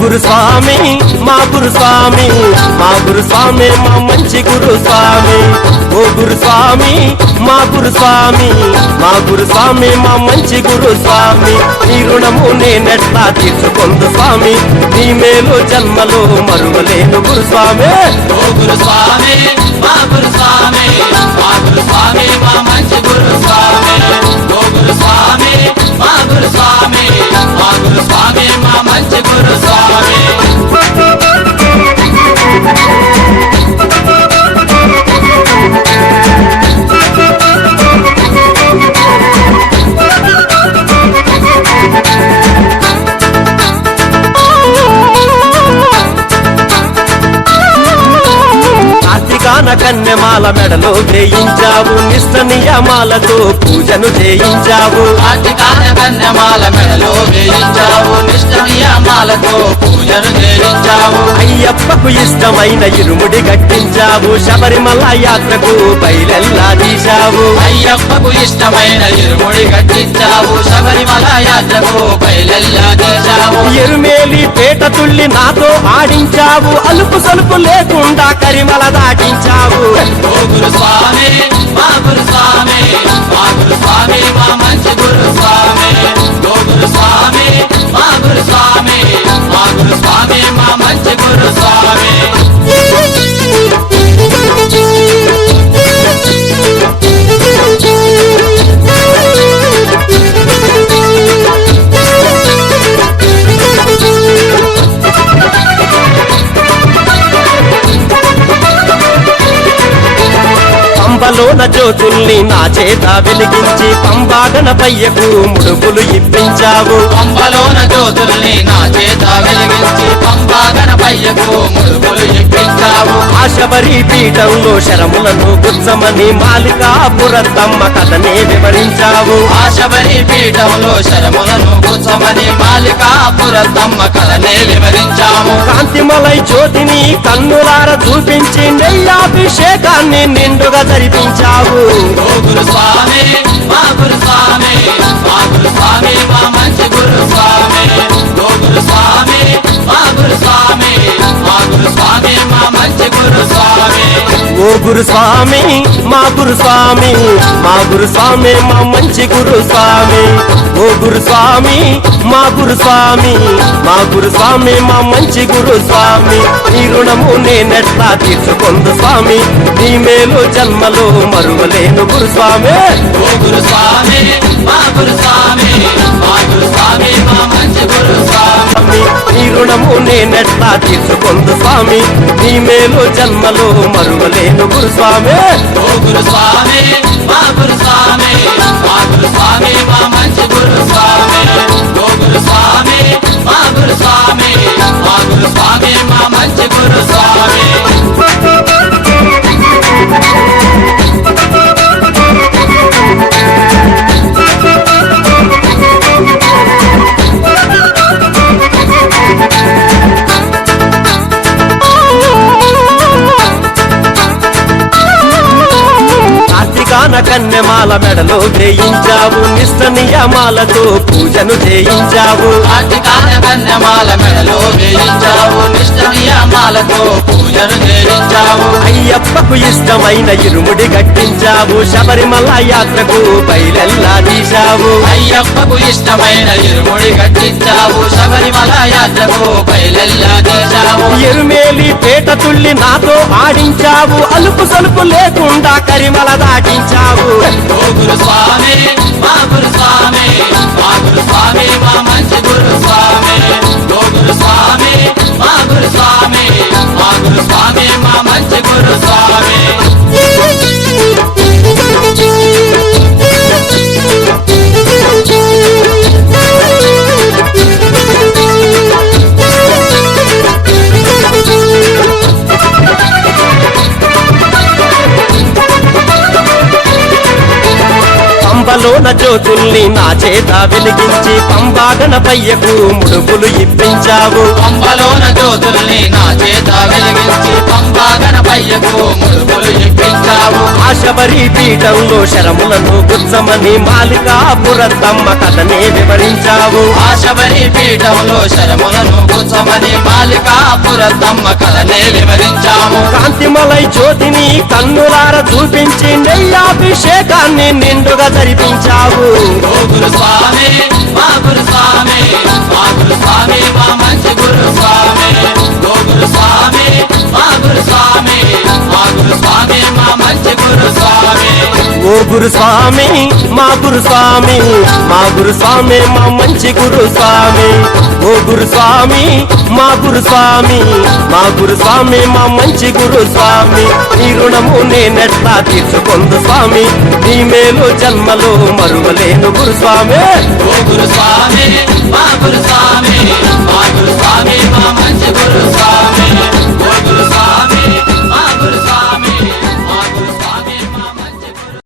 గురుస్వామి మా గురుస్వామి మా గురుస్వామి మా మంచి గురుస్వామి ఓ గురుస్వామి మా గురుస్వామి మా గురుస్వామి మా మంచి గురుస్వామి నీ రుణము నేనెట్లా తీర్చుకొందు స్వామి నీ మేలు జన్మలో మరువలేను గురుస్వామి ఓ గురుస్వామి మా గురుస్వామి మా గురుస్వామి మా మంచి గురుస్వామి ఓ గురుస్వామి మా గురుస్వామి మా గురుస్వామి మా మంచి గురుస్వామి కన్యమాల మెడలో వేయించావు నిష్ట నియమాలతో పూజను చేయించావు కన్యమాల మెడలో వేయించావు నిష్ట నియమాలతో పూజను చేయించావు అయ్యప్పకు ఇష్టమైన ఇరుముడి కట్టించావు శబరిమల యాత్రకు బయలెల్లా తీశావు అయ్యప్పకు ఇష్టమైన ఇరుముడి కట్టించావు శబరిమల యాత్రకు బయలెల్లా తీశావు ఎరుమేలి పేట తుళ్ళి నాతో ఆడించావు అలుపు సలుపు లేకుండా కరిమల దాటించావు ఓ గురుస్వామి మా గురుస్వామి మా గురుస్వామి మా మంచి గురుస్వామి ఓ గురుస్వామి మా గురుస్వామి మా గురుస్వామి మా మంచి గురుస్వామి పంబలోన జ్యోతుల్ని నా చేత వెలిగించి పంబాగన పయ్యకు ముడుపులు ఇప్పించావు పంబలోన జ్యోతుల్ని నా చేత వెలిగించి పంబాగన పయ్యకు ముడుపులు ఇప్పించావు ఆ శబరి పీఠంలో శరములను గుచ్చమని మాలికాపురత్తమ్మ కథనే వివరించావు ఆ శబరి పీఠంలో శరములను గుచ్చమని మాలికాపురత్తమ్మ కథనే వివరించాము కాంతిమలై జ్యోతిని కన్నులార చూపించి నెయ్యాభిషేకాన్ని నిండుగా జరిపించావు ఓ గురుస్వామి మా గురుస్వామి మా గురుస్వామి మా మంచి గురుస్వామి ఓ గురుస్వామి మా గురుస్వామి మా గురుస్వామి మా మంచి గురుస్వామి ఓ గురుస్వామి మా గురుస్వామి మా గురుస్వామి మా మంచి గురుస్వామి ఓ గురుస్వామి మా గురుస్వామి మా గురుస్వామి మా మంచి గురుస్వామి నీ రుణము నేనెట్లా తీర్చుకొందు స్వామి నీ మేలు జన్మలో మరువలేను గురుస్వామి ఓ గురుస్వామి మా గురుస్వామి మా గురుస్వామి మా మంచి గురుస్వామి నీ రుణము నేనెట్లా తీర్చుకొందు స్వామి నీ మేలు జన్మలో మరువలేను గురుస్వామి ఓ గురుస్వామి మా గురుస్వామి మా గురుస్వామి మా మంచి గురుస్వామి ఓ గురుస్వామి మా గురుస్వామి మా గురుస్వామి మా మంచి గురుస్వామి కన్యమాల మెడలో వేయించావు నిష్ట నియమాలతో పూజను చేయించావు కన్యమాల మెడలో వేయించావు నిష్ట నియమాలతో పూజను చేయించావు అయ్యప్పకు ఇష్టమైన ఇరుముడి కట్టించావు శబరిమల యాత్రకు బయలెల్లా తీశావు అయ్యప్పకు ఇష్టమైన ఇరుముడి కట్టించావు శబరిమల యాత్రకు బయలెల్లా తీశావు ఎరుమేలి పేట తుళ్ళి నాతో ఆడించావు అలుపు సలుపు లేకుండా కరిమల దాటించావు ఓ గురుస్వామి మా గురుస్వామి మా గురుస్వామి మా మంచి గురుస్వామి ఓ గురుస్వామి మా గురుస్వామి మా గురుస్వామి మా మంచి గురుస్వామి పంబలో పంబలోన జ్యోతుల్ని నా చేత వెలిగించి పంబాగనపయ్యకు ముడుపులు ఇప్పించావు పంబలోన జ్యోతుల్ని నా చేత వెలిగించి పంబాగనపయ్యకు ముడుపులు ఇప్పించావు ఆశబరి పీఠంలో శరములను గుచ్చమని మాలికాపురత్తమ్మ కథనే వివరించావు ఆశబరి పీఠంలో శరములను కూర్చమని మాలికాపురత్తమ్మ కథనే వివరించాము కాంతిమలై జ్యోతిని కన్నులార చూపించి నెయ్యాభిషేకాన్ని నిండుగా జరిపించావు ఓ గురుస్వామి మా గురుస్వామి మా గురుస్వామి మా మంచి గురుస్వామి ఓ గురుస్వామి మా గురుస్వామి మా గురుస్వామి మా మంచి గురుస్వామి ఓ గురుస్వామి మా గురుస్వామి మా గురుస్వామి మా మంచి గురుస్వామి ఓ గురుస్వామి మా గురుస్వామి మా గురుస్వామి మా మంచి గురుస్వామి నీ రుణము నేనెట్లా తీర్చుకొందు స్వామి నీ మేలు జన్మలో మరువలేను గురుస్వామి ఓ గురుస్వామి